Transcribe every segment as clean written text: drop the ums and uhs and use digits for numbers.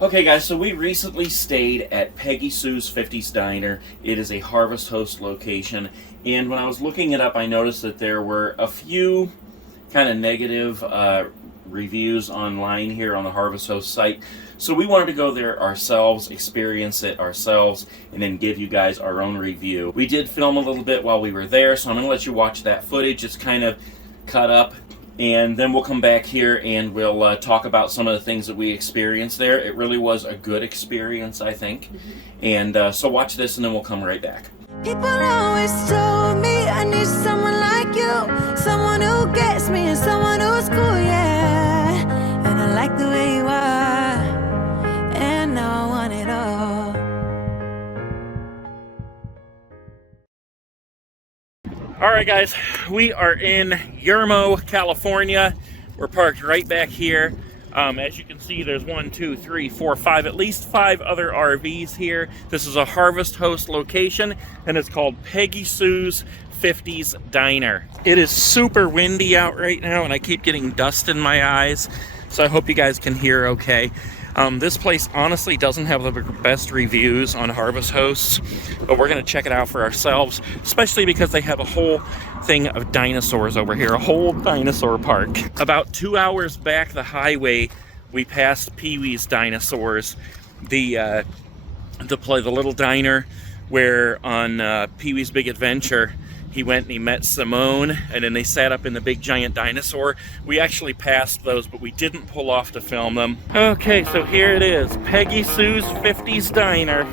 Okay guys, so we recently stayed at Peggy Sue's 50s Diner. It is a Harvest Host location, and when I was looking it up, I noticed that there were a few kind of negative reviews online here on the Harvest Host site. So we wanted to go there ourselves, experience it ourselves, and then give you guys our own review. We did film a little bit while we were there, so I'm going to let you watch that footage. It's kind of cut up. And then we'll come back here and we'll talk about some of the things that we experienced there. It really was a good experience, I think. And so watch this and then we'll come right back. People always told me I need someone like you, someone who gets me and someone who's cool, yeah. And I like the way you are, and now I want it all. Alright guys, we are in Yermo, California. We're parked right back here. As you can see, there's 1, 2, 3, 4, 5, at least 5 other RVs here. This is a Harvest Host location, and it's called Peggy Sue's 50s Diner. It is super windy out right now, and I keep getting dust in my eyes, so I hope you guys can hear okay. This place honestly doesn't have the best reviews on Harvest Hosts, but we're going to check it out for ourselves, especially because they have a whole thing of dinosaurs over here, a whole dinosaur park. About 2 hours back the highway, we passed Pee-wee's Dinosaurs, the little diner where on Pee-wee's Big Adventure, he went and he met Simone, and then they sat up in the big giant dinosaur. We actually passed those, but we didn't pull off to film them. Okay, so here it is, Peggy Sue's 50s Diner.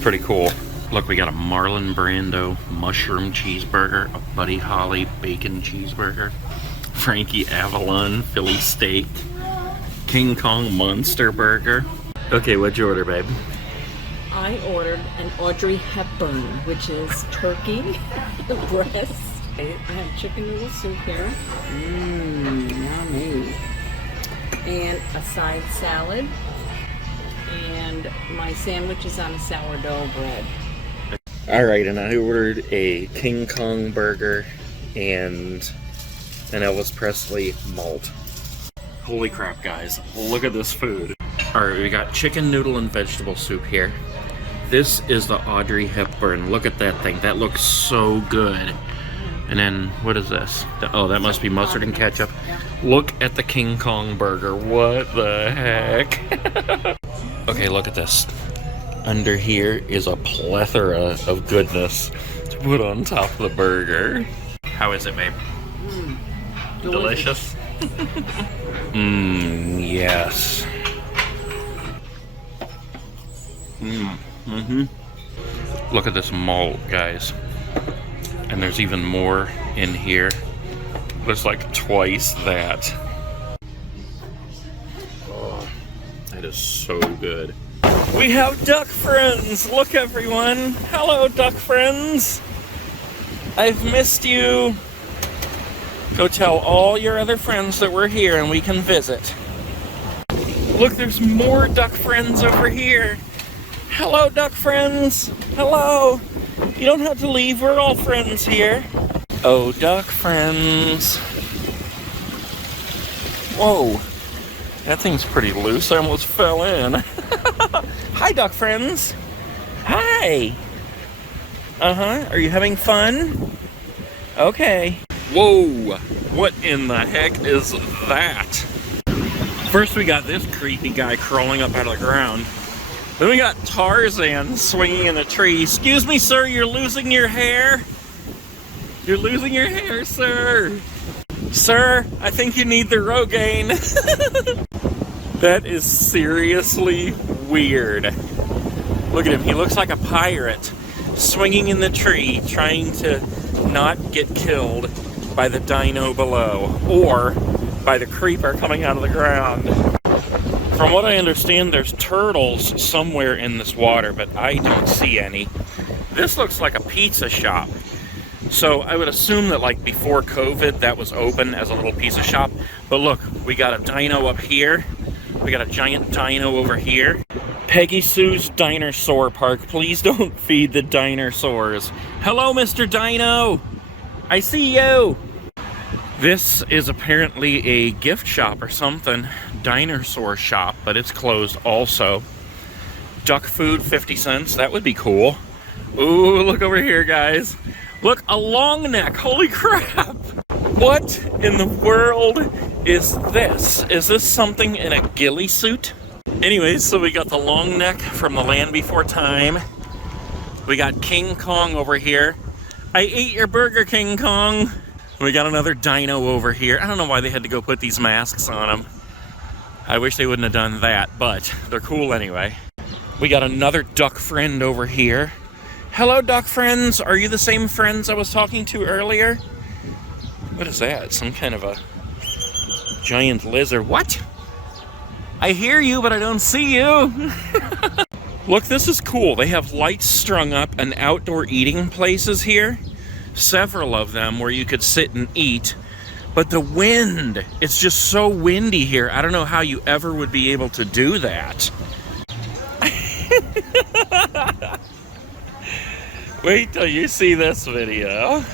Pretty cool. Look, we got a Marlon Brando mushroom cheeseburger, a Buddy Holly bacon cheeseburger, Frankie Avalon Philly steak, King Kong monster burger. Okay, what'd you order, babe? I ordered an Audrey Hepburn, which is turkey breast. I have chicken noodle soup here. Yummy. And a side salad. And my sandwich is on a sourdough bread. Alright, and I ordered a King Kong burger and an Elvis Presley malt. Holy crap, guys. Look at this food. Alright, we got chicken noodle and vegetable soup here. This is the Audrey Hepburn. Look at that thing. That looks so good. And then, what is this? Oh, that must be mustard and ketchup. Look at the King Kong burger. What the heck? Okay, look at this. Under here is a plethora of goodness to put on top of the burger. How is it, babe? Delicious? Yes. Look at this malt, guys. And there's even more in here. There's like twice that. That is so good. We have duck friends! Look, everyone! Hello, duck friends! I've missed you! Go tell all your other friends that we're here and we can visit. Look, there's more duck friends over here! Hello, duck friends! Hello! You don't have to leave, we're all friends here. Oh, duck friends. Whoa. That thing's pretty loose. I almost fell in. Hi, duck friends. Hi. Are you having fun? Okay. Whoa. What in the heck is that? First we got this creepy guy crawling up out of the ground. Then we got Tarzan swinging in a tree. Excuse me, sir, you're losing your hair? You're losing your hair, sir. Sir, I think you need the Rogaine. That is seriously weird. Look at him, he looks like a pirate, swinging in the tree, trying to not get killed by the dino below, or by the creeper coming out of the ground. From what I understand, there's turtles somewhere in this water, but I don't see any. This looks like a pizza shop. So I would assume that like before COVID, that was open as a little pizza shop. But look, we got a dino up here. We got a giant dino over here. Peggy Sue's Dinosaur Park. Please don't feed the dinosaurs. Hello, Mr. Dino. I see you. This is apparently a gift shop or something. Dinosaur shop, but it's closed also. Duck food, 50 cents. That would be cool. Ooh, look over here, guys. Look, a long neck. Holy crap. What in the world is this? Is this something in a ghillie suit? Anyways, so we got the long neck from the Land Before Time. We got King Kong over here. I ate your burger, King Kong. We got another dino over here. I don't know why they had to go put these masks on them. I wish they wouldn't have done that, but they're cool anyway. We got another duck friend over here. Hello, duck friends. Are you the same friends I was talking to earlier? What is that? Some kind of a giant lizard. What? I hear you, but I don't see you. Look, this is cool. They have lights strung up and outdoor eating places here. Several of them where you could sit and eat. But the wind, it's just so windy here. I don't know how you ever would be able to do that. Wait till you see this video.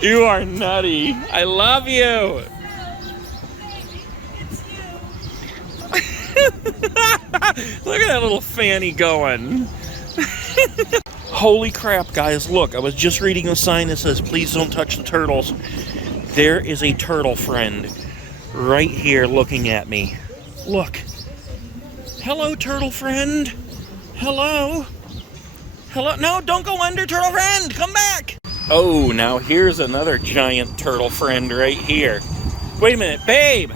You are nutty. I love you. Look at that little fanny going. Holy crap, guys. Look, I was just reading the sign that says, please don't touch the turtles. There is a turtle friend right here looking at me. Look. Hello, turtle friend. Hello. Hello. No, don't go under, turtle friend. Come back. Oh, now here's another giant turtle friend right here. Wait a minute, babe.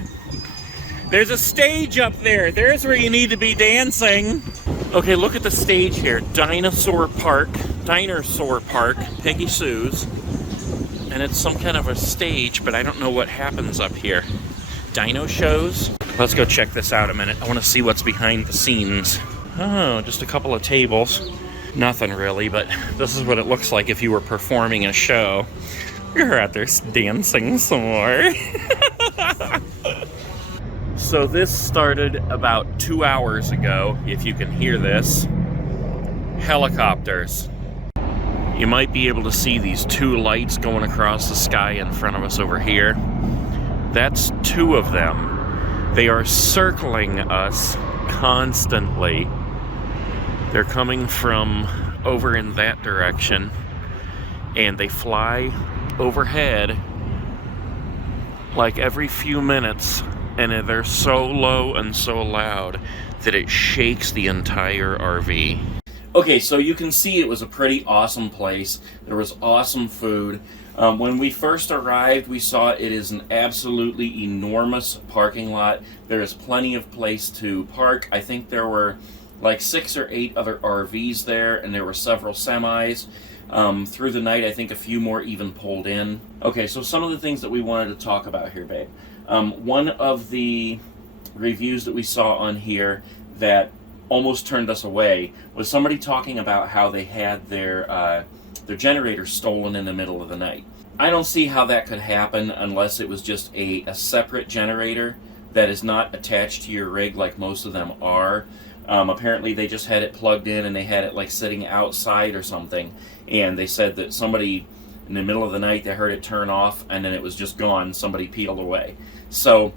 There's a stage up there. There's where you need to be dancing. Okay, look at the stage here. Dinosaur Park, Peggy Sue's. And it's some kind of a stage, but I don't know what happens up here. Dino shows? Let's go check this out a minute. I want to see what's behind the scenes. Oh, just a couple of tables. Nothing really, but this is what it looks like if you were performing a show. You're out there dancing some more. So this started about 2 hours ago, if you can hear this. Helicopters. You might be able to see these two lights going across the sky in front of us over here. That's two of them. They are circling us constantly. They're coming from over in that direction, and they fly overhead like every few minutes, and they're so low and so loud that it shakes the entire RV. Okay, so you can see it was a pretty awesome place. There was awesome food. When we first arrived, we saw it is an absolutely enormous parking lot. There is plenty of place to park. I think there were like 6 or 8 other RVs there, and there were several semis. Through the night, I think a few more even pulled in. Okay, so some of the things that we wanted to talk about here, babe. One of the reviews that we saw on here that almost turned us away was somebody talking about how they had their generator stolen in the middle of the night. I don't see how that could happen unless it was just a separate generator that is not attached to your rig like most of them are. Apparently they just had it plugged in and they had it like sitting outside or something, and they said that somebody in the middle of the night, they heard it turn off and then it was just gone. Somebody peeled away. So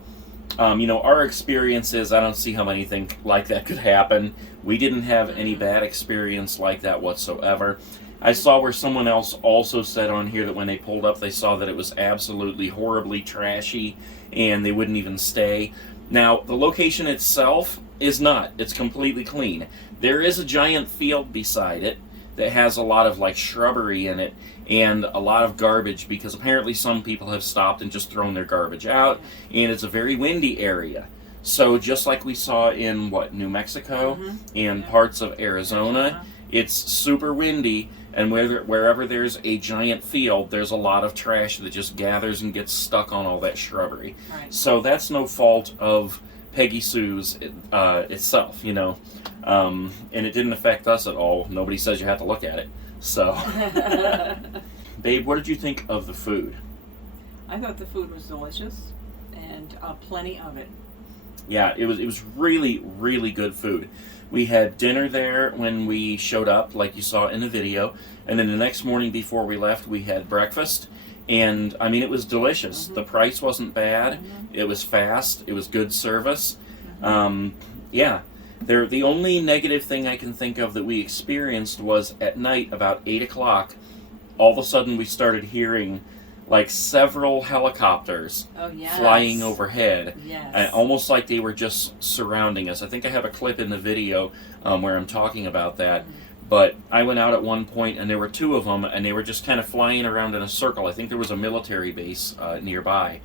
our experience is I don't see how anything like that could happen. We didn't have any bad experience like that whatsoever. I saw where someone else also said on here that when they pulled up, they saw that it was absolutely horribly trashy, and they wouldn't even stay. Now, the location itself is not. It's completely clean. There is a giant field beside it that has a lot of like shrubbery in it and a lot of garbage, because apparently some people have stopped and just thrown their garbage out, and it's a very windy area. So just like we saw in New Mexico and parts of Arizona, it's super windy, and wherever there's a giant field, there's a lot of trash that just gathers and gets stuck on all that shrubbery. Right. So that's no fault of Peggy Sue's itself, you know. And it didn't affect us at all. Nobody says you have to look at it. So, babe, what did you think of the food? I thought the food was delicious, and plenty of it. Yeah, it was really, really good food. We had dinner there when we showed up, like you saw in the video, and then the next morning before we left, we had breakfast, and I mean, it was delicious. The price wasn't bad. It was fast. It was good service. Yeah. The only negative thing I can think of that we experienced was at night, about 8 o'clock, all of a sudden we started hearing like several helicopters flying overhead, almost like they were just surrounding us. I think I have a clip in the video where I'm talking about that, but I went out at one point and there were 2 of them, and they were just kind of flying around in a circle. I think there was a military base nearby,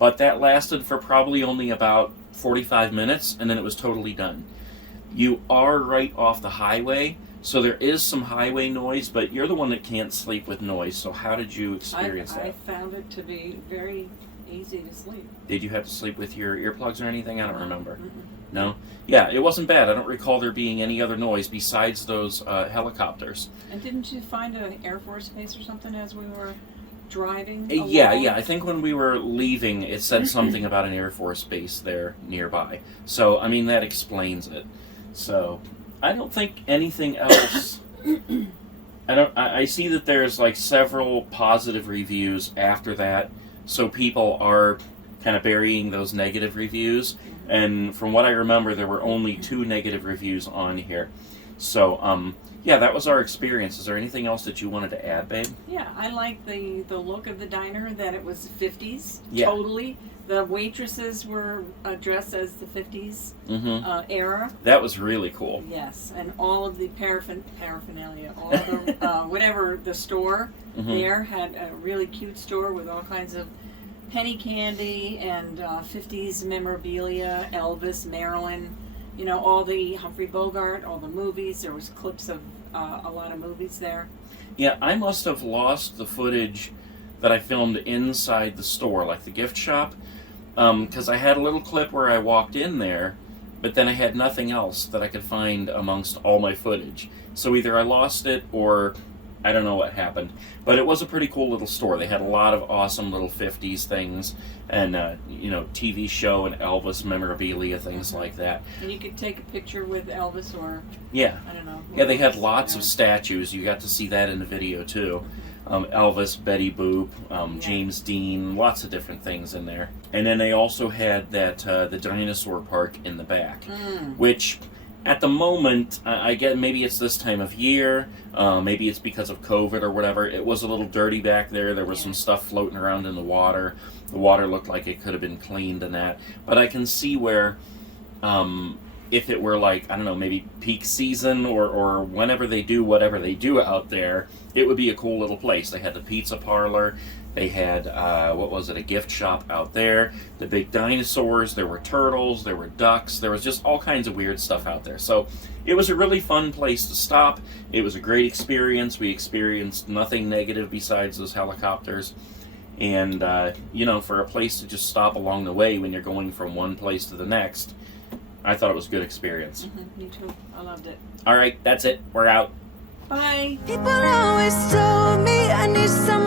but that lasted for probably only about 45 minutes, and then it was totally done. You are right off the highway, so there is some highway noise, but you're the one that can't sleep with noise, so how did you experience that? I found it to be very easy to sleep. Did you have to sleep with your earplugs or anything? I don't remember. No? Yeah, it wasn't bad. I don't recall there being any other noise besides those helicopters. And didn't you find an Air Force base or something as we were driving along? Yeah. I think when we were leaving, it said something about an Air Force base there nearby. So, I mean, that explains it. So, I don't think anything else. I see that there's like several positive reviews after that, so people are kind of burying those negative reviews. And from what I remember, there were only 2 negative reviews on here. So, yeah, that was our experience. Is there anything else that you wanted to add, babe? Yeah, I like the look of the diner, that it was 50s, Yeah. totally. The waitresses were dressed as the 50s era. That was really cool. Yes, and all of the paraphernalia, all of the, whatever the store there had a really cute store with all kinds of penny candy and 50s memorabilia, Elvis, Marilyn, you know, all the Humphrey Bogart, all the movies. There was clips of a lot of movies there. Yeah, I must have lost the footage that I filmed inside the store, like the gift shop, because I had a little clip where I walked in there, but then I had nothing else that I could find amongst all my footage. So either I lost it or I don't know what happened. But it was a pretty cool little store. They had a lot of awesome little 50s things and, you know, TV show and Elvis memorabilia, things like that. And you could take a picture with Elvis or, yeah. I don't know. Yeah, they had lots of statues. You got to see that in the video, too. Elvis, Betty Boop, James Dean, lots of different things in there. And then they also had that the dinosaur park in the back, which at the moment, I get maybe it's this time of year, maybe it's because of COVID or whatever, it was a little dirty back there. There was some stuff floating around in the water. The water looked like it could have been cleaned and that. But I can see where if it were like, I don't know, maybe peak season or whenever they do whatever they do out there, it would be a cool little place. They had the pizza parlor, they had, a gift shop out there, the big dinosaurs, there were turtles, there were ducks, there was just all kinds of weird stuff out there. So it was a really fun place to stop. It was a great experience. We experienced nothing negative besides those helicopters. And, you know, for a place to just stop along the way when you're going from one place to the next, I thought it was a good experience. Me too. I loved it. All right, that's it. We're out. Bye. People always told me I need someone